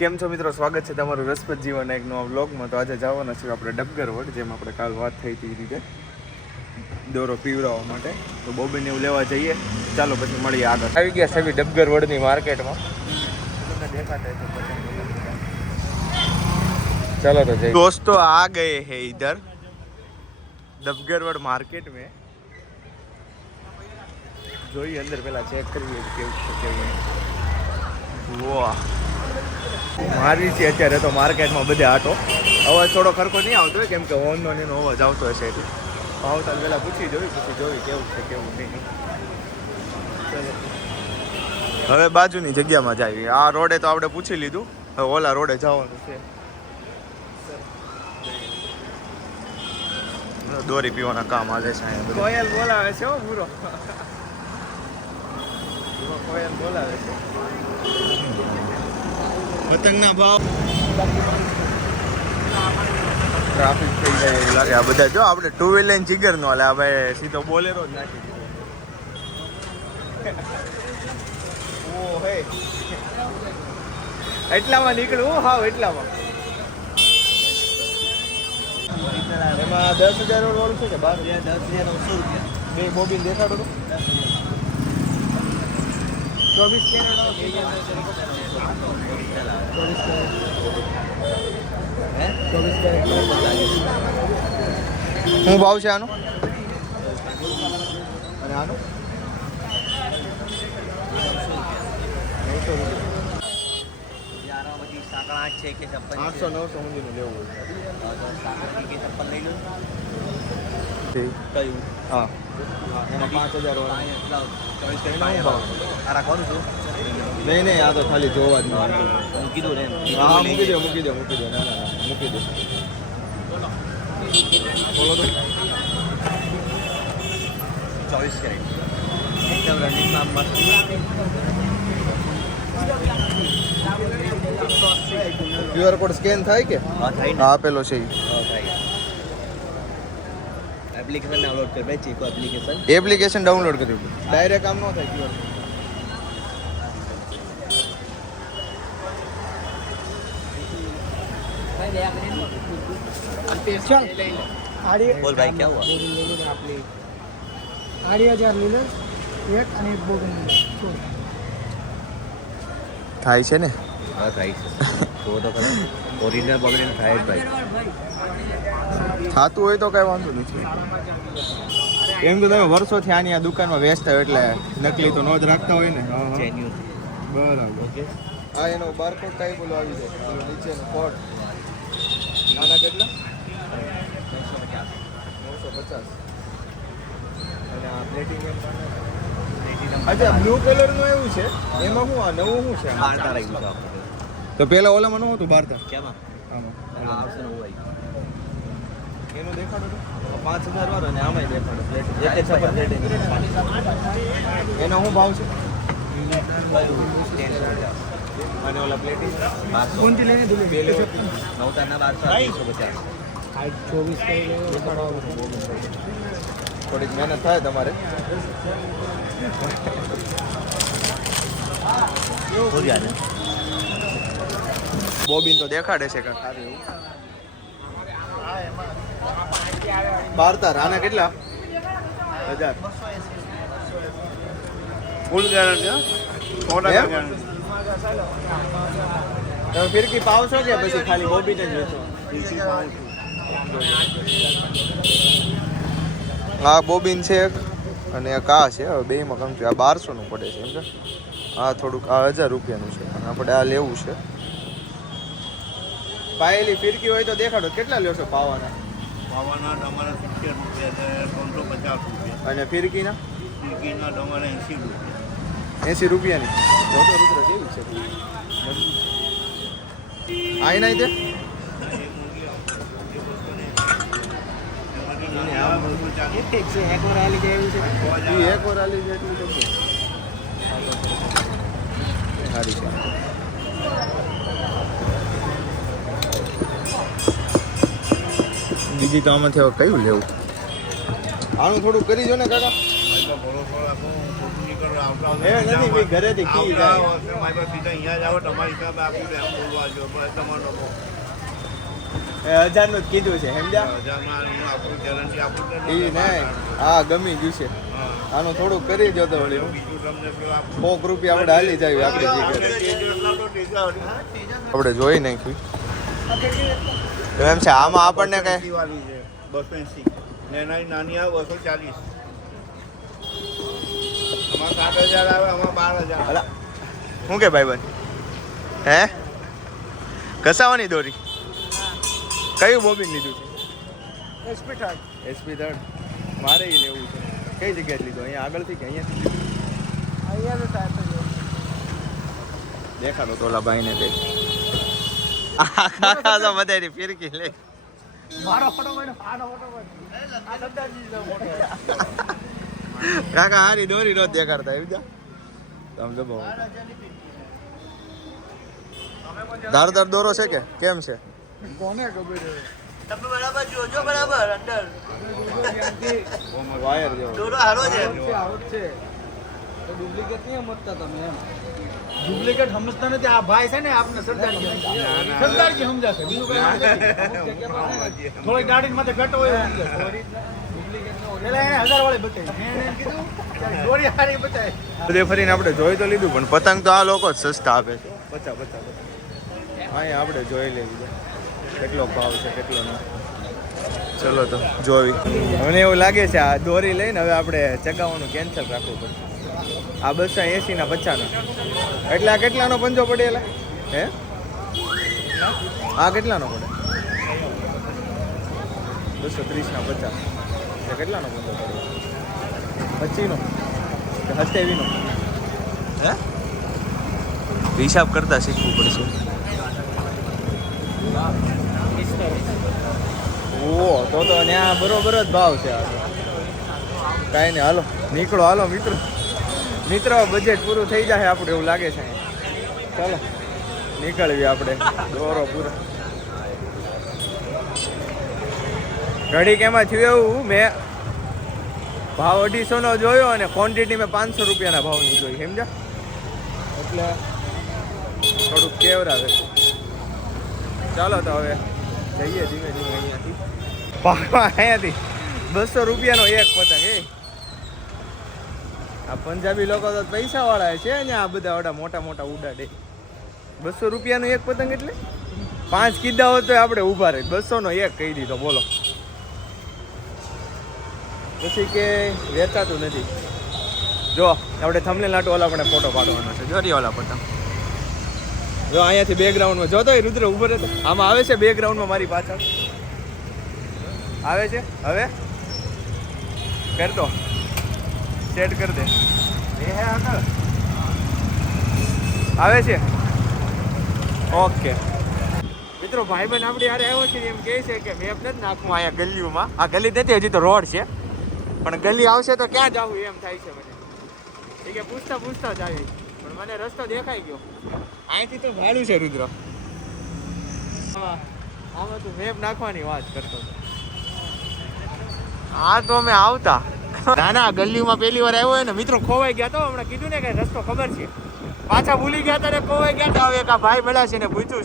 કેમ છો મિત્રો, સ્વાગત છે તમારું રસપ્રદ જીવન એક નવા વ્લોગમાં. તો આજે જવાના છે આપણે ડબગર વડ, જેમ આપણે કાલ વાત થઈ હતી એ રીતે દોરો પીવડાવવા માટે. તો બોબીને એવું લેવા જઈએ, ચાલો પછી મળીએ આગળ. આવી ગયા છે ડબગર વડની માર્કેટમાં, તમને દેખાતા છે चलो तो जय दोस्तों, आ गए हैं इधर डबगरवड मार्केट में. જોઈએ અંદર પેલા ચેક કરીએ કેવું છે કેવું. વાહ, મારી છે અત્યારે તો માર્કેટમાં બધે આટો. અવાજ થોડો ખરખો નહીં આવતો હોય, કેમ કે હોર્નનો એનો અવાજ આવતો હશે એટલે ભાવતાલ પહેલાં પૂછી જોઈ કેવું છે કેવું નહીં. હવે બાજુની જગ્યામાં જાય. આ રોડે તો આપણે પૂછી લીધું, હવે ઓલા રોડે જવાનું છે. દોરી પીવાના કામ આજે છે. કોયલ બોલાવે છે, હો પૂરો કોયલ બોલાવે છે. પતંગના ભાવ ટ્રાફિક થઈ જાય એવું લાગે. આ બધા જો આપણે ટુ વ્હીલર લઈને જીગર નો હાલે, હવે સીધો બોલેરો જ નાખી દીધો. ઓ હે, એટલામાં નીકળવું. હાવ એટલામાં. એમાં 10,000 વાળું છે કે 12,000 બે બોબીન દેખાડો તો 24 કેરેટ. શું ભાવ છે આનો અને આનો? 800-900 સુધીનું લેવું હોય. હા, એમાં 5,000 નહીં, આ તો ખાલી જોવા જ મૂકી દો ને. હા, મૂકી દો. ના મૂકી દો. બોલો તો 24 કેરેટ એકદમ રનિંગમાં મસ્ત. QR કોડ સ્કેન થાય કે? હા, આપેલો છે. એપ્લિકેશન ડાઉનલોડ કર ભાઈ, ચીકો એપ્લિકેશન ડાઉનલોડ કર્યું. ડાયરેક્ટ કામ ન થાય QR કોડ. चल बोल भाई क्या हुआ? 8,000 લીટર એક અને એક બોગન થાય છે ને? હા થાય છે. તો ઓરિજિનલ બોગન થાય જ ભાઈ. થતું હોય તો કઈ વાંધો નથી. એમ તો તમે વર્ષોથી આની આ દુકાનમાં વેચતા હોય એટલે નકલી તો ન જ રાખતા હોય ને. જેન્યુઅન બરાબર. ઓકે. હા, એનો બારકોડ ટાઈપ ઓલો આવી જાય, નીચેનો કોડ. નાના કેટલા? 950. અને આ પ્લેટિનમ. અચ્છા, બ્લુ કલરનું એવું છે. એમાં શું આ નવું શું છે? બારતા રહી ગયું તો પેલા ઓલામાં ન હતું બારતા? કેમાં આમાં આવશે ને હોય એનું દેખાડો તો 5,000 વાળો, અને આમાંય દેખાડો. એનો શું ભાવ છે? અને ઓલા પ્લેટિંગ કોણથી લઈને દુલે બે લેવો. 9,000 1250. 24 કરી દેખાડો. થોડીક મહેનત થાય તમારે. બોબીન તો દેખાડે છે કાંઈક સારું એવું. બારતાર આના કેટલા? 1,000. Full guarantee. તમે ફિરકી પાવશો કે પછી ખાલી બોબીને જ વેચો? હા, બોબીન છે એક અને એક આ છે. હવે બેમાં કંઈક આ 1200 નું પડે છે. એમ છે. આ થોડુંક આ 1,000 રૂપિયાનું છે, અને આપણે આ લેવું છે. પાયેલી ફિરકી હોય તો દેખાડો. કેટલા લ્યો છો પાવાના? પાવાના તમારે 70 રૂપિયા, 350 રૂપિયા. અને ફિરકીના? ફિરકીના તમારે 80 રૂપિયા. 80 રૂપિયાની. જોતો રૂપિયા કેવી છે આઈ નહીં તે? એક વાર આલી જાય એવું છે. એક વાર આલી જાય એટલું તો સારી છે. બીજી તો આમાંથી હવે કયું લેવું? આનું થોડું કરી જો ને કાકા. એ નથી ભાઈ ઘરેથી કી જાય મારી પાસે સીધા અહીંયા જ આવો તમારી હિસાબે આપી દે એમ બોલવા જો બસ તમારો 1000 નું જ કીધું છે સમજ્યા હજારમાં હું આપણું ગેરંટી આપું જ એ નહીં હા ગમી ગયું છે આનું થોડુંક કરી દો તો વળી બીજું તમને પેલું આપું ₹100 આપણે હાલી જાય આપણે આપણે જોઈ નાખ્યું એમ છે આમાં આપણને કઈ વાળી છે 280 ને એનાથી નાની આવે 240 આમાં 7000 આવે આમાં 12000 અલા શું કે ભાઈ હે ઘસાવાની દોરી કયું બોબિન લીધું છે એસપી 3 મારે ઈ લેવું છે કઈ જગ્યાએ લીધું અહીંયા આગળથી કે અહીંયા દેખાડો તો ઓલા ભાઈને તે કાકા તો બધાની ફિરકી લે મારો ફોટો મને આનો ફોટો મને આ સરદારજી નો ફોટો કાકા હારી દોરી નો દેખાડતા એમ જા તમ તો બહુ ધારદાર દોરો છે કે કેમ છે કોને ખબર છે તમે બરાબર જોજો બરાબર અંદર વાયર જેવો દોરો હારો છે આવત છે તો ડુપ્લિકેટ નહીં સમજતા તમે એમ ડુપ્લિકેટ સમજતા નથી આ ભાઈ છે ને આપને સરદારજી સમજાશે બીજું કઈ થોડી દાઢી માથે ઘટ હોય પેલા એને 1000 વાળી બતાવી મેં એને કીધું કે દોરી હારી બતાવી બધે ફરીને આપણે જોઈ તો લીધું પણ પતંગ તો આ લોકો જ સસ્તા આપે છે 50 અહીંયા આપણે જોઈ લેવી છે કેટલો ભાવ છે કેટલો નહીં ચલો તો જોઈ મને એવું લાગે છે આ દોરી લઈને હવે આપણે ચગાવવાનું કેન્સલ રાખવું પડશે આ 280 ના 50 એટલે આ કેટલાનો પંજો પડેલા હે આ કેટલાનો પડે 230 ના 50 એટલે કેટલાનો પંજો પડે 25 નો કે 27 નો હે હિસાબ કરતા શીખવું પડશે ઓ તો ત્યાં બરોબર જ ભાવ છે આ કાંઈ નહીં હાલો નીકળો હાલો મિત્રો બજેટ પૂરું થઈ જાય આપણે એવું લાગે છે ચાલો નીકળવી આપણે દોરો પૂરો ઘડીક એમાં થયું એવું મેં ભાવ 250 નો જોયો અને ક્વોન્ટિટી મેં 500 રૂપિયાના ભાવની જોઈ સમજ્યા એટલે થોડુંક કેવરાવે ચાલો તો હવે જઈએ ધીમે ધીમે અહીંયાથી 200 રૂપિયાનો એક પતંગ આ પંજાબી લોકો તો પૈસા વાળા છે ને આ બધા ઓડા મોટા મોટા ઉડાડે 200 રૂપિયાનો એક પતંગ એટલે 5 કીધા હોત તો આપણે ઊભા રહે 200 નો એક કહી દીધો બોલો પછી કે વેચાતું નથી જો આપણે થંબનેલ નાટો ઓલા આપણે ફોટો પાડવાનો છે જો ઓલા પતંગ જો અહીંયાથી બેકગ્રાઉન્ડમાં જોતો એ રુદ્ર ઉભો રહેતો આમાં આવે છે બેકગ્રાઉન્ડમાં મારી પાછળ આવે છે હવે કરતો સેટ કરી દે આવે છે ઓકે મિત્રો ભાઈબંધ આપણે યારે આવ્યો છે એમ કહે છે કે મેપ નથી નાખવું અહીંયા ગલીઓમાં આ ગલી નથી હજી તો રોડ છે પણ ગલી આવશે તો ક્યાં જવું એમ થાય છે મને એ કે પૂછતા જ આવી પણ મને રસ્તો દેખાઈ ગયો અહીંથી તો ભાડું છે રુદ્ર આમાં તું મેપ નાખવાની વાત કરતો હા તો અમે આવતા ના ગલીમાં પહેલી વાર આવ્યો હોય ને મિત્રો ખોવાઈ ગયા તો હમણાં કીધું ને કે રસ્તો ખબર છે પાછા ભૂલી ગયા હતા ને ખોવાઈ ગયા હતા હવે એક આ ભાઈ મળ્યા છે ને પૂછ્યું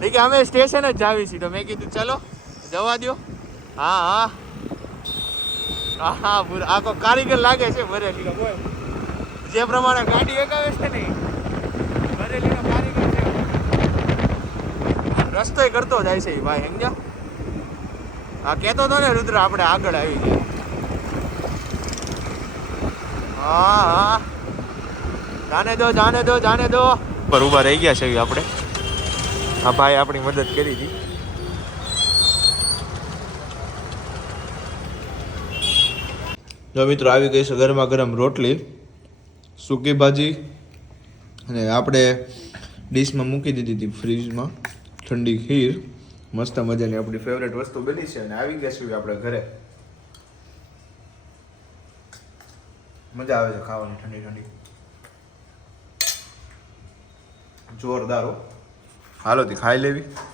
છે કે અમે સ્ટેશન જ જાવી છીએ તો મેં કીધું ચલો જવા દો હા આ કોઈ કારીગર લાગે છે ભરેલી જે પ્રમાણે ગાડી એગાવે છે ને ભરેલીનો કારીગર છે રસ્તોય કરતો જાય છે ભાઈ સમજ્યા હા કહેતો હતો ને રુદ્ર આપણે આગળ આવી ગયા હા જાને દો પર ઊભા રહી ગયા છે આપણે આ ભાઈ આપણી મદદ કરી હતી જો મિત્રો આવી ગઈ છે ગરમા ગરમ રોટલી સૂકી ભાજી અને આપણે ડીશમાં મૂકી દીધી હતી ફ્રીજમાં ઠંડી ખીર મસ્ત મજાની આપણી ફેવરેટ વસ્તુ બની છે અને આવી ગયા છીએ આપણે ઘરે મજા આવે છે ખાવાની ઠંડી ઠંડી જોરદાર હો હાલો થી ખાઈ લેવી